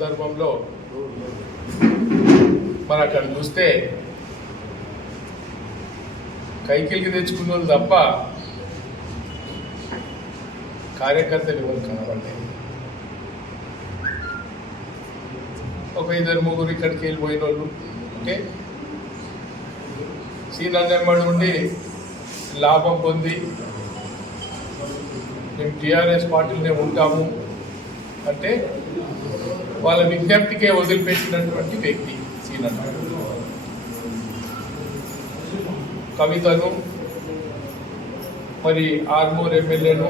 సందర్భంలో మరి అక్కడ చూస్తే కైకిలికి తెచ్చుకున్న వాళ్ళు తప్ప కార్యకర్తలు ఎవరు కనబడలేదు. ఒక ఇద్దరు ముగ్గురు ఇక్కడికి వెళ్ళిపోయిన వాళ్ళు ఓకే సీనన్నమ్మడి ఉండి లాభం పొంది మేము టీఆర్ఎస్ పార్టీలోనే ఉంటాము. అంటే వాళ్ళ విజ్ఞప్తికే వదిలిపెట్టినటువంటి వ్యక్తి సీనన్న. కవితను మరి ఆర్మూర్ ఎమ్మెల్యేను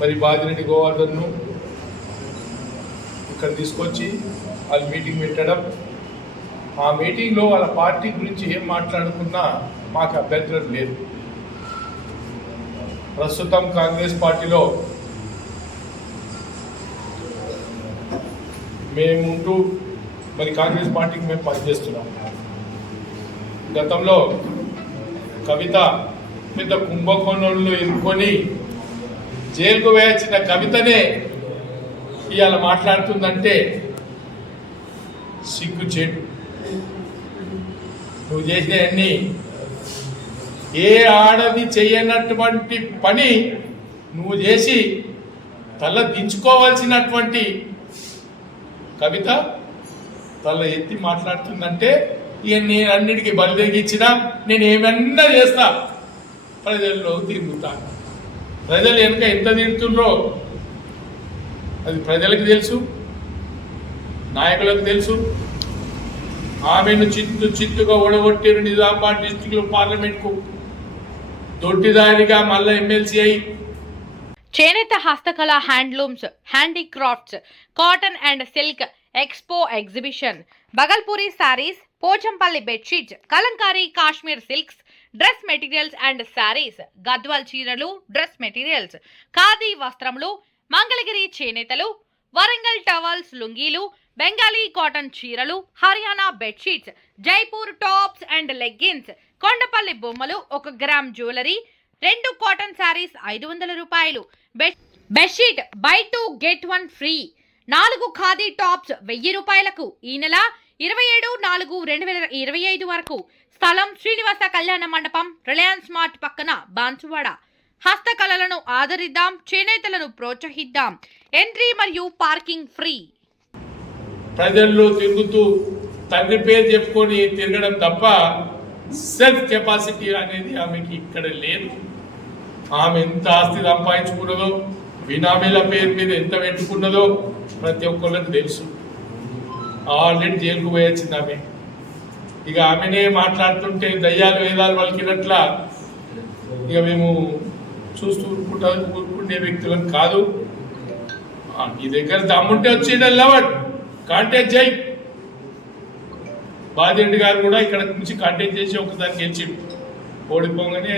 మరి బాదిరెడ్డి గోవర్ధన్ను ఇక్కడ తీసుకొచ్చి వాళ్ళు మీటింగ్ పెట్టడం. ఆ మీటింగ్లో వాళ్ళ పార్టీ గురించి ఏం మాట్లాడుకున్నా మాకు అభ్యంతరం లేదు. ప్రస్తుతం కాంగ్రెస్ పార్టీలో మేముంటూ మరి కాంగ్రెస్ పార్టీకి మేము పనిచేస్తున్నాం. గతంలో కవిత పెద్ద కుంభకోణంలో ఎదుర్కొని జైలుకు వేయాల్సిన కవితనే ఇవాళ మాట్లాడుతుందంటే సిగ్గు చెడు నువ్వు చేసినవన్నీ ఏ ఆడది చేయనటువంటి పని నువ్వు చేసి తల దించుకోవాల్సినటువంటి కవిత తల ఎత్తి మాట్లాడుతుందంటే ఇక నేను అన్నిటికీ బలి నేను ఏమన్నా చేస్తా. ప్రజల్లో తిరుగుతా. ప్రజలు వెనుక ఎంత తిరుగుతుండ్రో అది ప్రజలకు తెలుసు నాయకులకు తెలుసు. ఆమెను చిత్తు చిత్తుగా ఓడగొట్టారు నిజామాబాద్ డిస్టిక్లో పార్లమెంట్కు. దొడ్డిదారిగా మళ్ళీ ఎమ్మెల్సీ అయి చేనేత హస్తకళ handlooms handicrafts cotton and silk expo exhibition Bhagalpuri sarees Pochampally bedsheets Kalamkari Kashmir silks dress materials and sarees Gadwal చీరలు డ్రెస్ మెటీరియల్స్ ఖాదీ వస్త్రములు మంగళగిరి చేనేతలు వరంగల్ టవల్స్ లుంగీలు బెంగాలీ కాటన్ చీరలు Haryana bedsheets Jaipur tops and leggings Kondapalli బొమ్మలు ఒక గ్రామ్ జ్యువెలరీ రెండు cotton saris ఐదు వందల రూపాయలు. Bedsheet buy two get one free. నాలుగు ఖాదీ టాప్స్ వెయ్యి రూపాయలకు. ఈ నెల ఇరవై ఏడు నాలుగు రెండు వేల ఇరవై ఐదు వరకు. స్థలం శ్రీనివాస కళ్యాణ మండపం రిలయన్స్ మార్ట్ పక్కన బాన్సువాడ. హస్తకళలను ఆదరిద్దాం చేనేతలను ప్రోత్సహిద్దాం. ఎంట్రీ మరియు పార్కింగ్ ఫ్రీ. ప్రజల్లో తిరుగుతూ తండ్రి పేరు చెప్పుకొని తిరగడం తప్ప సెల్ఫ్ కెపాసిటీ అనేది ఆమెకి ఇక్కడ లేదు. ఆమె ఎంత ఆస్తి సంపాదించుకున్నదో బినామీల పేరు మీద ఎంత పెట్టుకున్నదో ప్రతి ఒక్కళ్ళకి తెలుసు. ఆల్రెడీ జైలుకు పోయొచ్చింది ఆమె. ఇక ఆమెనే మాట్లాడుతుంటే దయ్యాలు వేదాలు పలికినట్ల ఇక మేము చూస్తూ ఊరుకుంటా ఊరుకుండే వ్యక్తులం కాదు. నీ దగ్గర దమ్ముంటే వచ్చిండే లవట్ కాంటాక్ట్ చేయి. బాదిరెడ్డి గారు కూడా ఇక్కడ నుంచి కాంటాక్ట్ చేసి ఒకసారి గెలిచిండు. ఓడిపోగానే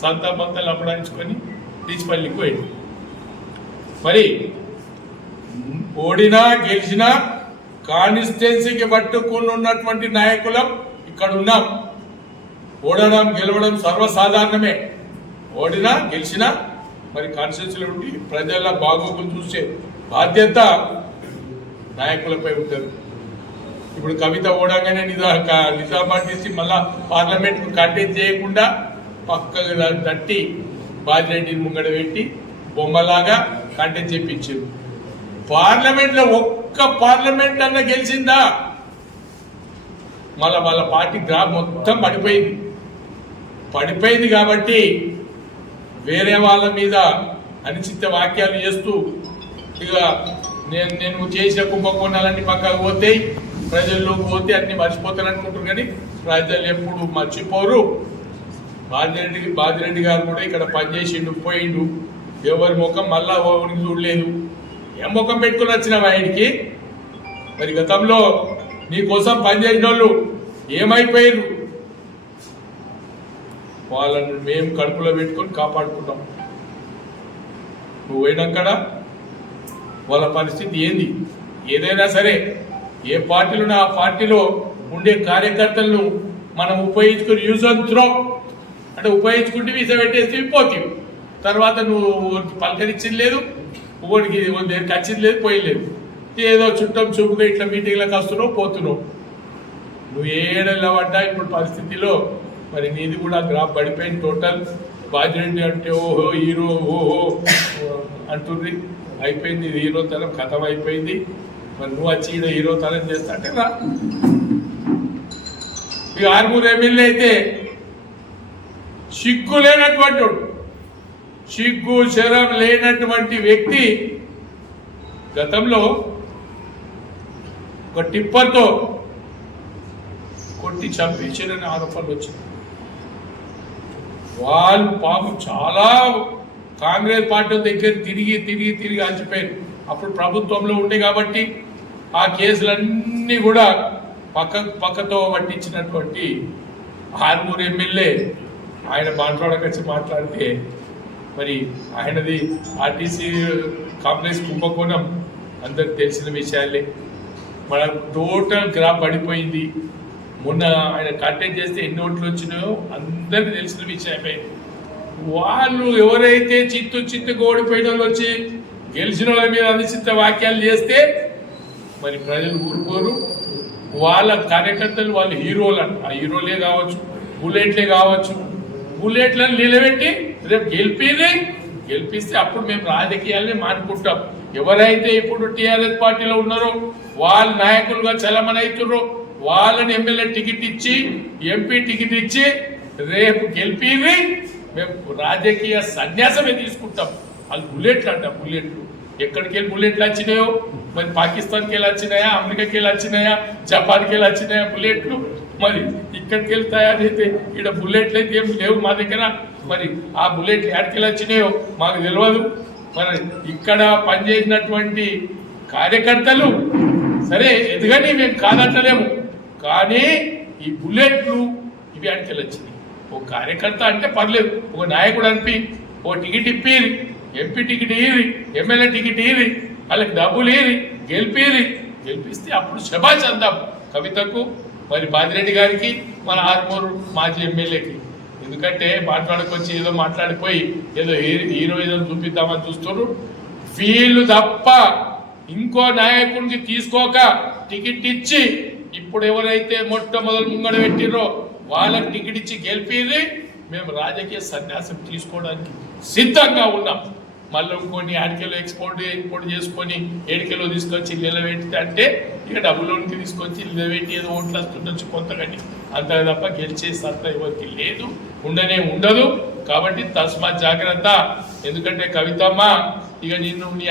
సంతా బంతాలు అప్పడాయించుకొని తీసిపల్లికి పోయింది మరి ఓడినా గెలిచినా కాన్స్టిట్యున్సీకి పట్టుకుని ఉన్నటువంటి నాయకులం ఇక్కడ ఉన్నాం. ఓడడం గెలవడం సర్వసాధారణమే. ఓడినా గెలిచినా మరి కాన్స్టిట్యున్సీలో ఉండి ప్రజల బాగోగులు చూసే బాధ్యత నాయకులపై ఉంటుంది. ఇప్పుడు కవిత ఓడంగానే నిజా నిజామాబాద్ తీసి మళ్ళా పార్లమెంట్కు కంటెస్ట్ చేయకుండా పక్కగా తట్టి బాజిరెడ్డిని ముంగడ పెట్టి బొమ్మలాగా కంటెస్ట్ చెప్పించారు పార్లమెంట్లో ఒక్క పార్లమెంట్ అన్న గెలిచిందా? మళ్ళా వాళ్ళ పార్టీ గ్రా మొత్తం పడిపోయింది. పడిపోయింది కాబట్టి వేరే వాళ్ళ మీద అనిచిత వాక్యాలు చేస్తూ ఇక నేను నేను చేసిన కుంభకోణాలన్నీ పక్కకు పోతాయి ప్రజల్లోకి పోతే అన్ని మర్చిపోతారు అనుకుంటారు కానీ ప్రజలు ఎప్పుడు మర్చిపోరు. బాజిరెడ్డి బాజిరెడ్డి గారు కూడా ఇక్కడ పనిచేసిండు పోయిండు. ఎవరి ముఖం మళ్ళా ఎవరికి చూడలేదు. ఏం ముఖం పెట్టుకుని వచ్చినావు ఆయనకి మరి గతంలో నీకోసం పనిచేసిన వాళ్ళు ఏమైపోయారు వాళ్ళని మేము కడుపులో పెట్టుకొని కాపాడుకుంటాం. నువ్వు పోయినాకడ? వాళ్ళ పరిస్థితి ఏంది? ఏదైనా సరే ఏ పార్టీలో ఆ పార్టీలో ఉండే కార్యకర్తలను మనం ఉపయోగించుకుని యూజ్ అండ్ త్రో అంటే ఉపయోగించుకుంటే వీసా పెట్టేసి పోతావు తర్వాత నువ్వు పలకరించింది లేదు ఒకటికి దగ్గరికి వచ్చింది లేదు పోయలేదు ఏదో చుట్టం చూపుగా ఇట్లా మీటింగ్లకు వస్తున్నావు పోతున్నావు. నువ్వు ఏడెళ్ళ పడ్డా ఇప్పుడు పరిస్థితిలో? మరి నీది కూడా గ్రాఫ్ పడిపోయింది టోటల్. బాజిరెడ్డి అంటే ఓహో హీరో ఓహో అంటుంది. అయిపోయింది ఇది హీరో తనం కథం అయిపోయింది. మరి నువ్వు వచ్చి ఈడ హీరో తనం చేస్తా అంటే రా. ఆరుగురు ఎమ్మెల్యే అయితే సిగ్గు లేనటువంటి సిగ్గు శరం లేనటువంటి వ్యక్తి గతంలో ఒక టిప్పర్తో కొట్టి చంపించారని ఆరోపణలు వచ్చింది వాళ్ళు పాపం చాలా కాంగ్రెస్ పార్టీ దగ్గర తిరిగి తిరిగి తిరిగి అలసిపోయారు. అప్పుడు ప్రభుత్వంలో ఉండే కాబట్టి ఆ కేసులన్నీ కూడా పక్క పక్కతో పట్టించినటువంటి ఆరుగురు ఎమ్మెల్యే ఆయన మాట్లాడకొచ్చి మాట్లాడితే మరి ఆయనది ఆర్టీసీ కాంప్లెక్స్ కుంభకోణం అందరికి తెలిసిన విషయాలే. మన టోటల్ గ్రాఫ్ పడిపోయింది. మొన్న ఆయన కంటెంట్ చేస్తే ఎన్ని ఓట్లు వచ్చినాయో అందరికి తెలిసిన విషయమే. వాళ్ళు ఎవరైతే చిత్తు చిత్తుకు ఓడిపోయిన వాళ్ళు వచ్చి గెలిచిన వాళ్ళ మీద అనుచిత వాక్యాలు చేస్తే మరి ప్రజలు ఊరుకోరు. వాళ్ళ కార్యకర్తలు వాళ్ళు హీరోలు అంట. ఆ హీరోలే కావచ్చు బుల్లెట్లే కావచ్చు. బుల్లెట్లను నిలబెట్టి రేపు గెలిపిది. గెలిపిస్తే అప్పుడు మేము రాజకీయాలని మానుకుంటాం. ఎవరైతే ఇప్పుడు టీఆర్ఎస్ పార్టీలో ఉన్నారో వాళ్ళ నాయకులుగా చలమనవుతున్నారో వాళ్ళని ఎమ్మెల్యే టికెట్ ఇచ్చి ఎంపీ టికెట్ ఇచ్చి రేపు గెలిపింది మేము రాజకీయ సన్యాసమే తీసుకుంటాం. వాళ్ళు బుల్లెట్లు అంట బుల్లెట్లు. ఎక్కడికి వెళ్ళి బుల్లెట్లు వచ్చినాయో? మరి పాకిస్తాన్కి వెళ్ళి వచ్చినాయా? అమెరికాకి వెళ్ళి వచ్చినాయా? జపాన్కి వెళ్ళి వచ్చినాయా బుల్లెట్లు? మరి ఇక్కడికి వెళ్ళి తయారైతే ఇక్కడ బుల్లెట్లు అయితే ఏం లేవు మా దగ్గర. మరి ఆ బుల్లెట్లు ఎక్కడికి వచ్చినాయో మాకు తెలియదు మరి ఇక్కడ పనిచేసినటువంటి కార్యకర్తలు సరే ఎదుగని మేము కాదంటలేము. కానీ ఈ బుల్లెట్లు ఇవి అడికెళ్ళి వచ్చినాయి ఒక కార్యకర్త అంటే పర్లేదు. ఒక నాయకుడు అనిపి ఓ టికెట్ ఇప్పిరి ఎంపీ టికెట్ ఇయ్యి ఎమ్మెల్యే టికెట్ ఇయ్యి వాళ్ళకి డబ్బులు ఇయ్యి గెలిపిరి గెలిపిస్తే అప్పుడు శభాష్ అందాం కవితకు. మరి బాదిరెడ్డి గారికి మన ఆర్మూరు మాజీ ఎమ్మెల్యేకి. ఎందుకంటే మాట్లాడుకొచ్చి ఏదో మాట్లాడిపోయి ఏదో హీ- హీరోయిజం చూపిద్దామని చూస్తున్నారు వీళ్ళు తప్ప ఇంకో నాయకుడికి తీసుకోక టికెట్ ఇచ్చి ఇప్పుడు ఎవరైతే మొట్టమొదలు ముంగడ పెట్టిరో వాళ్ళకి టికెట్ ఇచ్చి గెలిపి మేము రాజకీయ సన్యాసం తీసుకోవడానికి సిద్ధంగా ఉన్నాం. మళ్ళీ ఇంకొని ఆడికెలో ఎక్స్పోర్ట్ ఇంపోర్ట్ చేసుకొని ఏడికెలో తీసుకొచ్చి నిలబెట్టి అంటే ఇక డబ్బులోనికి తీసుకొచ్చి నిలబెట్టి ఏదో ఓట్లు వస్తుండొచ్చు కొంతకండి అంత తప్ప గెలిచే సత్తా ఎవరికి లేదు. ఉండనే ఉండదు. కాబట్టి తస్మా జాగ్రత్త. ఎందుకంటే కవితమ్మ ఇక నిన్ను నీ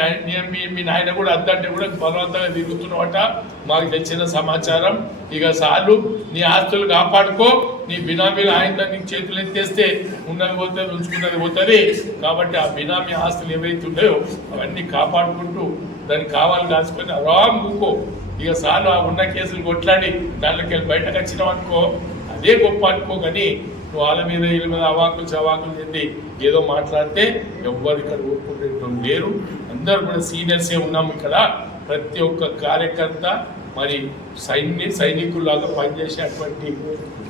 మీ మీ నాయన కూడా అద్దంటే కూడా బలవంతంగా తిరుగుతున్నావట. మాకు తెచ్చిన సమాచారం. ఇక సార్లు నీ ఆస్తులు కాపాడుకో. నీ బినామీలు ఆయన నీకు చేతులు ఎత్తేస్తే ఉన్నది పోతే ఉంచుకున్నది పోతుంది. కాబట్టి ఆ బినామీ ఆస్తులు ఏవైతే ఉన్నాయో అవన్నీ కాపాడుకుంటూ దానికి కావాలి కాసుకొని అరామ్ ఊకో ఇక సార్లు ఆ ఉన్న కేసులు కొట్లాడి దాంట్లోకి వెళ్ళి బయటకు వచ్చినావు అనుకో. అదే గొప్ప అనుకో కానీ నువ్వు వాళ్ళ మీద వీళ్ళ మీద అవాకులు చవాకులు చెంది ఏదో మాట్లాడితే ఎవ్వరు ఇక్కడ ఊరుకుంటే లేరు. అందరూ కూడా సీనియర్సే ఉన్నాం ఇక్కడ. ప్రతి ఒక్క కార్యకర్త మరి సైన్య సైనికుల్లాగా పనిచేసేటువంటి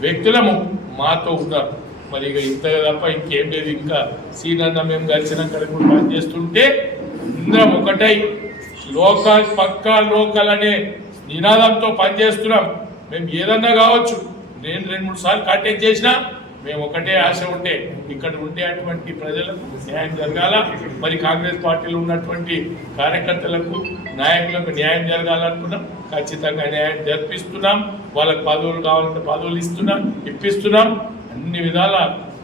వ్యక్తులము మాతో ఉన్నారు మరి ఇక ఇంత తప్ప ఇంకేం లేదు. ఇంకా సీనియర్ మేము కలిసిన అక్కడ కూడా పనిచేస్తుంటే అందరం ఒకటై లోకల్ పక్కా లోకల్ అనే నినాదంతో పనిచేస్తున్నాం. మేము ఏదన్నా కావచ్చు నేను రెండు మూడు సార్లు కాంటాక్ట్ చేసినా మేము ఒకటే ఆశ ఉంటే ఇక్కడ ఉండేటువంటి ప్రజలకు న్యాయం జరగాల? మరి కాంగ్రెస్ పార్టీలో ఉన్నటువంటి కార్యకర్తలకు నాయకులకు న్యాయం జరగాలనుకున్నాం. ఖచ్చితంగా న్యాయం జరిపిస్తున్నాం. వాళ్ళకు పదవులు కావాలంటే పదవులు ఇస్తున్నాం ఇప్పిస్తున్నాం. అన్ని విధాల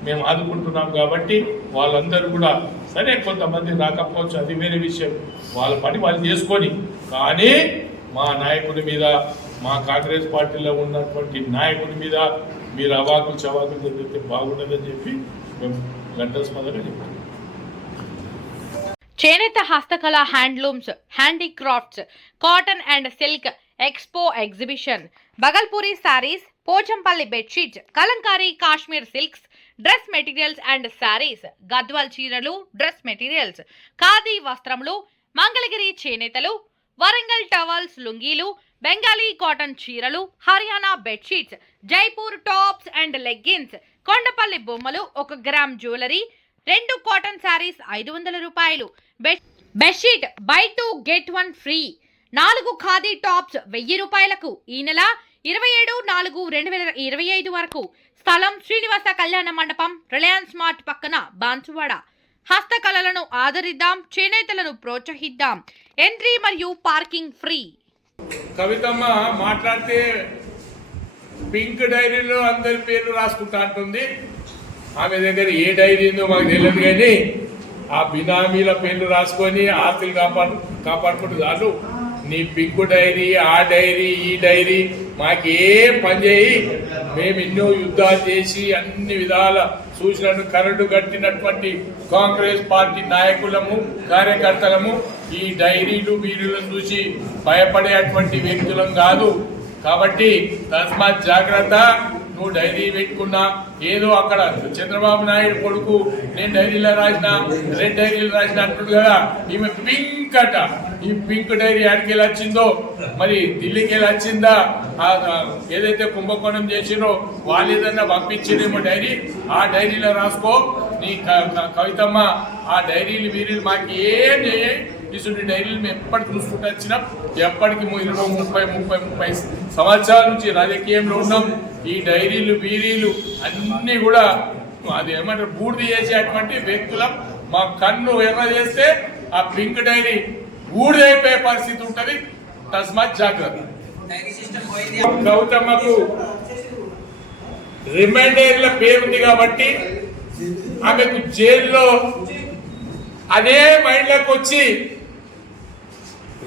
మేము ఆదుకుంటున్నాం కాబట్టి వాళ్ళందరూ కూడా సరే కొంతమంది రాకపోవచ్చు అది వేరే విషయం. వాళ్ళ పని వాళ్ళు చేసుకొని కానీ మా నాయకుడి మీద మా కాంగ్రెస్ పార్టీలో ఉన్నటువంటి నాయకుడి మీద మీరు అవాకులు చవాకులు జరిగితే బాగుండదని చెప్పి మేము గంటస్పదంగా చెప్తున్నాం. చేనేత హస్తకళ handlooms handicrafts cotton and silk expo exhibition Bhagalpuri sarees Pochampally bedsheets Kalamkari Kashmir silks dress materials and sarees Gadwal చీరలు డ్రెస్ మెటీరియల్స్ ఖాదీ వస్త్రములు మంగళగిరి చేనేతలు వరంగల్ టవల్స్ లుంగీలు బెంగాలీ కాటన్ చీరలు Haryana bedsheets Jaipur tops and leggings Kondapalli బొమ్మలు ఒక గ్రామ్ జ్యువెలరీ రెండు cotton saris ఐదు వందల రూపాయలు. Bed bedsheet buy two get one free. నాలుగు ఖాదీ టాప్స్ వెయ్యి రూపాయలకు. ఈ నెల ఇరవై ఏడు నాలుగు రెండు వేల ఇరవై ఐదు వరకు. స్థలం శ్రీనివాస కళ్యాణ మండపం రిలయన్స్ మార్ట్ పక్కన బాన్సువాడ. హస్తకళలను ఆదరిద్దాం చేనేతలను ప్రోత్సహిద్దాం. ఎంట్రీ మరియు పార్కింగ్ ఫ్రీ. కవితమ్మ మాట్లాడితే పింక్ డైరీలో అందరి పేర్లు రాసుకుంటా అంటుంది. ఆమె దగ్గర ఏ డైరీ ఉందో మాకు తెలియదు కానీ ఆ బినామీల పేర్లు రాసుకొని ఆస్తులు కాపాడు కాపాడుకుంటూ చాలు నీ పింక్ డైరీ ఆ డైరీ ఈ డైరీ మాకేం పని చేయి. మేము ఎన్నో యుద్ధాలు చేసి అన్ని విధాల సూచనలు కరడు కట్టినటువంటి కాంగ్రెస్ పార్టీ నాయకులము కార్యకర్తలము ఈ డైరీలు వీరులను చూసి భయపడేటువంటి వ్యక్తులం కాదు. కాబట్టి తస్మాత్ జాగ్రత్త నువ్వు డైరీ పెట్టుకున్నా. ఏదో అక్కడ చంద్రబాబు నాయుడు కొడుకు నేను డైరీలో రాసిన రెడ్ డైరీలు రాసిన అంటుడు కదా ఈమె పింక్ అట ఈ పింక్ డైరీ ఆడికి వెళ్ళి వచ్చిందో? మరి ఢిల్లీకి వెళ్ళి వచ్చిందా? ఏదైతే కుంభకోణం చేసిరో వాళ్ళు ఏదన్నా పంపించిరేమో డైరీ ఆ డైరీలో రాసుకో. నీ కవితమ్మ ఆ డైరీలు వీరీలు మాకు ఏం ఇటువంటి డైరీలు మేము ఎప్పటి చూసుకుంటూ వచ్చినాం. ఎప్పటికి ఇరవై ముప్పై ముప్పై ముప్పై సంవత్సరాల నుంచి రాజకీయంలో ఉన్నాం. ఈ డైరీలు వీరీలు అన్నీ కూడా అది ఏమంటారు బూడిది చేసేటువంటి వ్యక్తులం. మా కన్ను ఎర్ర చేస్తే ఆ పింక్ డైరీ బూడిదైపోయే పరిస్థితి ఉంటది. తస్మాత్ జాగ్రత్త. గౌతమ్మకు రిమైండర్ల పేరుంది కాబట్టి ఆమెకు జైల్లో అదే మైండ్లోకి వచ్చి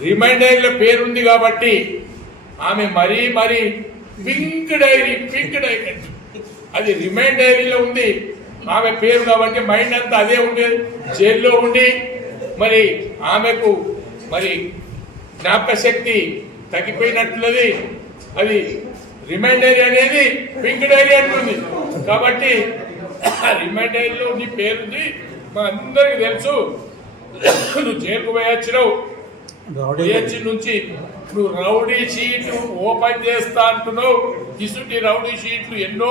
రిమైండర్ల పేరుంది కాబట్టి ఆమె మరీ మరీ పింక్ డైరీ పింక్ డైరీ. అది రిమైండ్ డైరీలో ఉంది. ఆమె పేరు కాబట్టి మైండ్ అంతా అదే ఉండేది జైల్లో ఉండి మరి ఆమెకు మరి జ్ఞాపక శక్తి తగ్గిపోయినట్లుది అది రిమైండ్ డైరీ అనేది పింక్ డైరీ అంటుంది. కాబట్టి ఆ రిమైండ్ డైరీలో నీ పేరుంది. మా అందరికి తెలుసు. నువ్వు జైలుకు పోయి వచ్చినావు. పిహెచ్ నుంచి నువ్వు రౌడీ షీట్లు ఓపెన్ చేస్తా అంటున్నావు. ఇసుటి రౌడీ షీట్లు ఎన్నో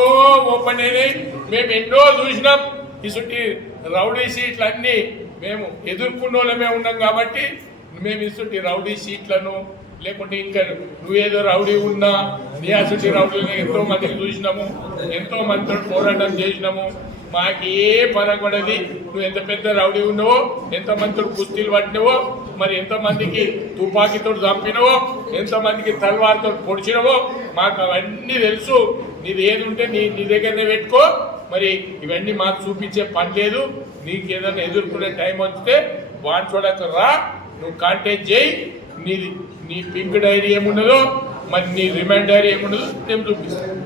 ఓపెన్ అయినాయి. మేము ఎన్నో చూసినాం. ఇసుటి రౌడీ షీట్లు అన్ని మేము ఎదుర్కొన్న వాళ్ళమే ఉన్నాం కాబట్టి మేము ఇసుటి రౌడీ సీట్లను లేకుంటే ఇంకా నువ్వేదో రౌడీ ఉన్నా నీ రౌడీని ఎంతో మందికి చూసినాము ఎంతో మందితో పోరాటం చేసినాము. మాకు ఏ పనకూడది నువ్వు ఎంత పెద్ద రౌడీ ఉన్నావో ఎంత మందితో కుస్తీలు పట్టినవో మరి ఎంతమందికి తుపాకీతో చంపినవో ఎంతమందికి తల్వార్తో పొడిచినవో మాకు అవన్నీ తెలుసు. నీది ఏది ఉంటే నీ నీ దగ్గరనే పెట్టుకో. మరి ఇవన్నీ మాకు చూపించే పని లేదు. నీకు ఏదైనా ఎదుర్కొనే టైం వస్తే వాడి చూడక రా నువ్వు కాంటాక్ట్ చేయి. నీది నీ పింక్ డైరీ ఏమున్నదో మరి నీ రిమైండ్ డైరీ ఏమున్నదో నేను చూపిస్తాను.